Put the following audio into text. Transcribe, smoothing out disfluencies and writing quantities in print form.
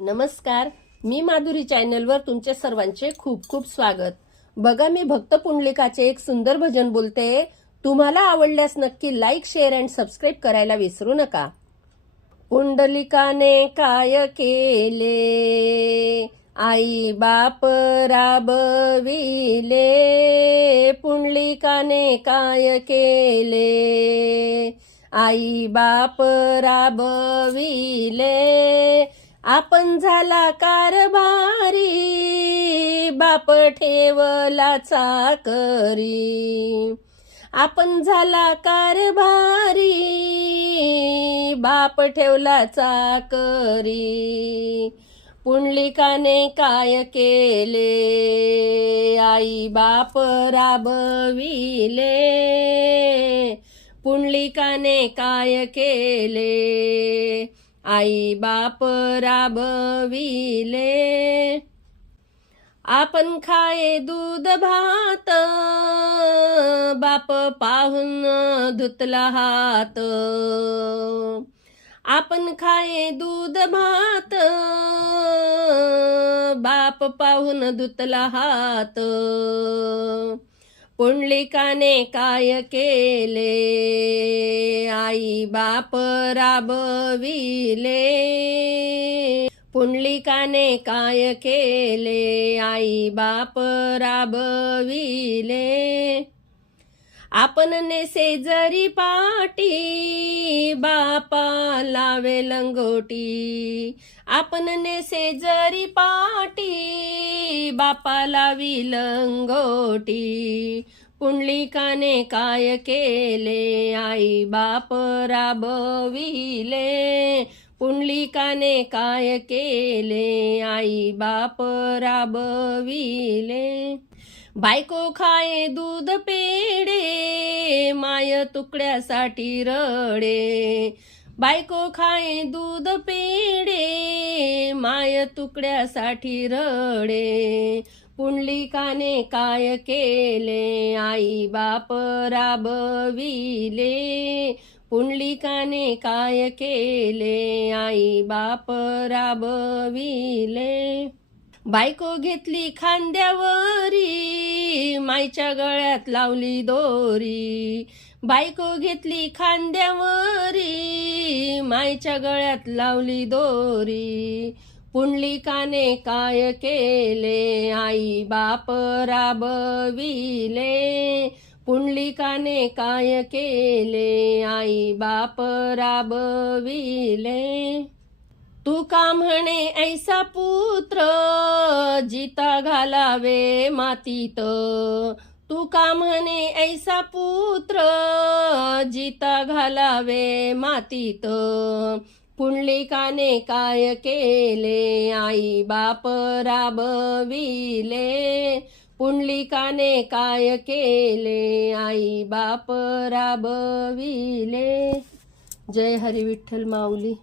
नमस्कार, मी माधुरी चॅनलवर तुमचे सर्वांचे खूप खूप स्वागत। बघा, मी भक्त पुंडलिकाचे एक सुंदर भजन बोलते। तुम्हाला आवडल्यास नक्की लाईक, शेअर अँड सबस्क्राईब करायला विसरू नका। पुंडलिकाने काय केले, आई बाप राबविले। पुंडलिकाने काय केले, आई बाप राबविले। आपण झाला कारभारी, बाप ठेवला चाकरी। आपण झाला कारभारी, बाप ठेवला चाकरी। पुंडलिकाने काय केले, आई बाप राबविले। पुंडलिकाने काय केले, आई बाप राबविले। आपण खाये दूध भात, बाप पाहून धुतला हात। आपण खाये दूध भात, बाप पाहून धुतला हात। पुंडलिकाने काय केले, आई बाप राबविले। पुंडलिकाने काय केले, आई बाप राबविले। आपण नेसे जरी पाटी, बापा लावे लंगोटी। आपण नेसे जरी पाटी, बापा लावी लंगोटी। पुंडलिकाने काय केले, आई बाप राबविले। पुंडलिकाने काय केले, आई बाप राबविले। बायको खाये दूध पेढे, माय तुकड्यासाठी रडे। बायको खाये दूध पेढे, माय तुकड्यासाठी रडे। पुंडलिकाने काय केले, आई बाप राबविले। पुंडलिकाने काय केले, आई बाप राबविले। बायको घेतली खांद्यावरी, मायच्या गळ्यात लावली दोरी। बायको घेतली खांद्यावरी, मायच्या गळ्यात लावली दोरी। पुंडलिकाने काय केले, आई बाप राबविले। पुंडलिकाने काय केले, आई बाप राबविले। तू का म्हणे ऐसा पुत्र, जिता घालावे मातीत। तू का म्हणे ऐसा पुत्र, जिता घालावे मातीत। पुंडलिकाने काय केले, आई बाप राबविले। पुंडलिकाने काय केले, आई बाप राबविले। जय हरी विठ्ठल माऊली।